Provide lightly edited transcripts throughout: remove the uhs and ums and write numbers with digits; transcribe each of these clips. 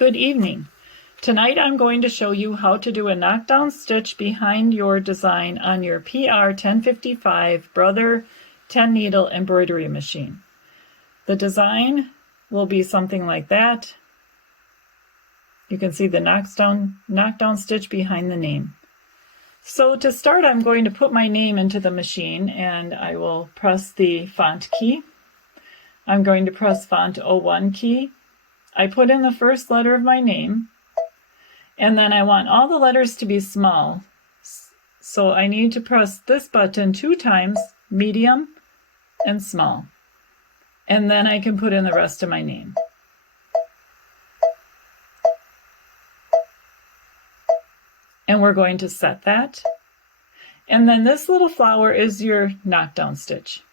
Good evening. Tonight I'm going to show you how to do a knockdown stitch behind your design on your PR1055 Brother 10 needle embroidery machine. The design will be something like that. You can see the knockdown stitch behind the name. So to start, I'm going to put my name into the machine and I will press the font key. I'm going to press font 01 key. I put in the first letter of my name, and then I want all the letters to be small. So I need to press this button 2 times, medium and small. And then I can put in the rest of my name. And we're going to set that. And then this little flower is your knockdown stitch.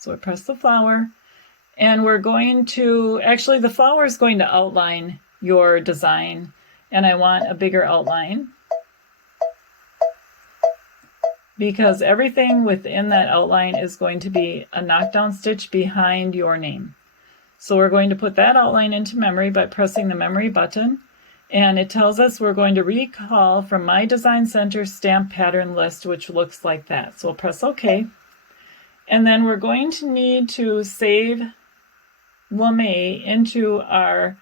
So I press the flower. And we're going to, actually the flower is going to outline your design, and I want a bigger outline because everything within that outline is going to be a knockdown stitch behind your name. So we're going to put that outline into memory by pressing the memory button, and it tells us we're going to recall from my Design Center stamp pattern list, which looks like that. So we'll press OK. And then we're going to need to save lame into our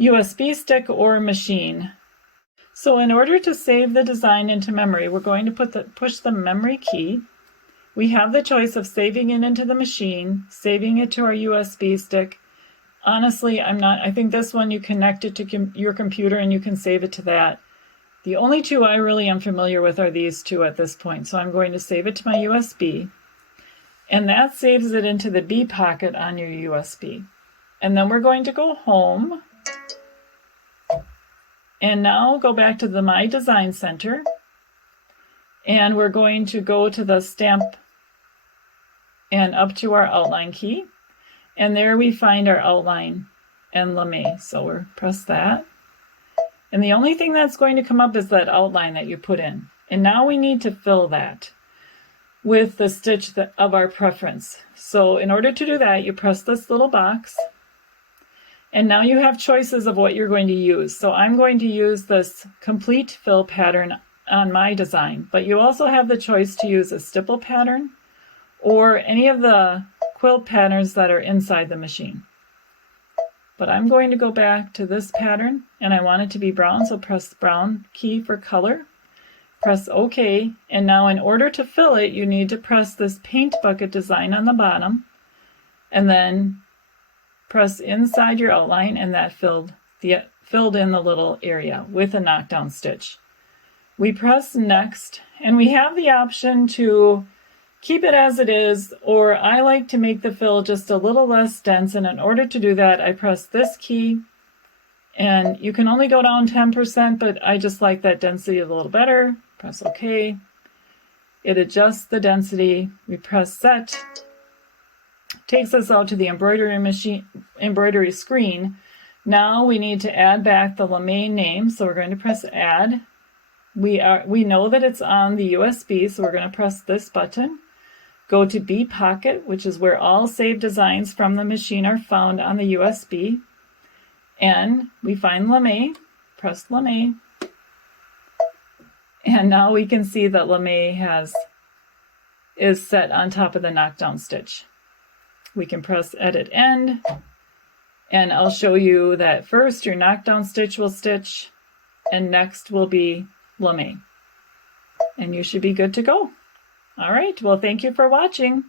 USB stick or machine. So in order to save the design into memory, we're going to push the memory key. We have the choice of saving it into the machine, saving it to our USB stick. Honestly, I think this one you connect it to your computer and you can save it to that. The only two I really am familiar with are these two at this point. So I'm going to save it to my USB. And that saves it into the B pocket on your USB. And then we're going to go home. And now go back to the My Design Center. And we're going to go to the stamp and up to our outline key. And there we find our outline and lame. So we'll press that. And the only thing that's going to come up is that outline that you put in. And now we need to fill that with the stitch of our preference. So in order to do that, you press this little box, and now you have choices of what you're going to use. So I'm going to use this complete fill pattern on my design, but you also have the choice to use a stipple pattern or any of the quilt patterns that are inside the machine. But I'm going to go back to this pattern, and I want it to be brown, so press the brown key for color. Press OK, and now in order to fill it, you need to press this paint bucket design on the bottom, and then press inside your outline, and that filled in the little area with a knockdown stitch. We press next, and we have the option to keep it as it is, or I like to make the fill just a little less dense, and in order to do that, I press this key. And you can only go down 10%, but I just like that density a little better. Press OK. It adjusts the density. We press set. Takes us out to the embroidery screen. Now we need to add back the lame name, so we're going to press add. We know that it's on the USB, so we're going to press this button. Go to B pocket, which is where all saved designs from the machine are found on the USB. And we find lame, press lame, and now we can see that lame is set on top of the knockdown stitch. We can press edit end, and I'll show you that first your knockdown stitch will stitch, and next will be lame. And you should be good to go. All right, well, thank you for watching.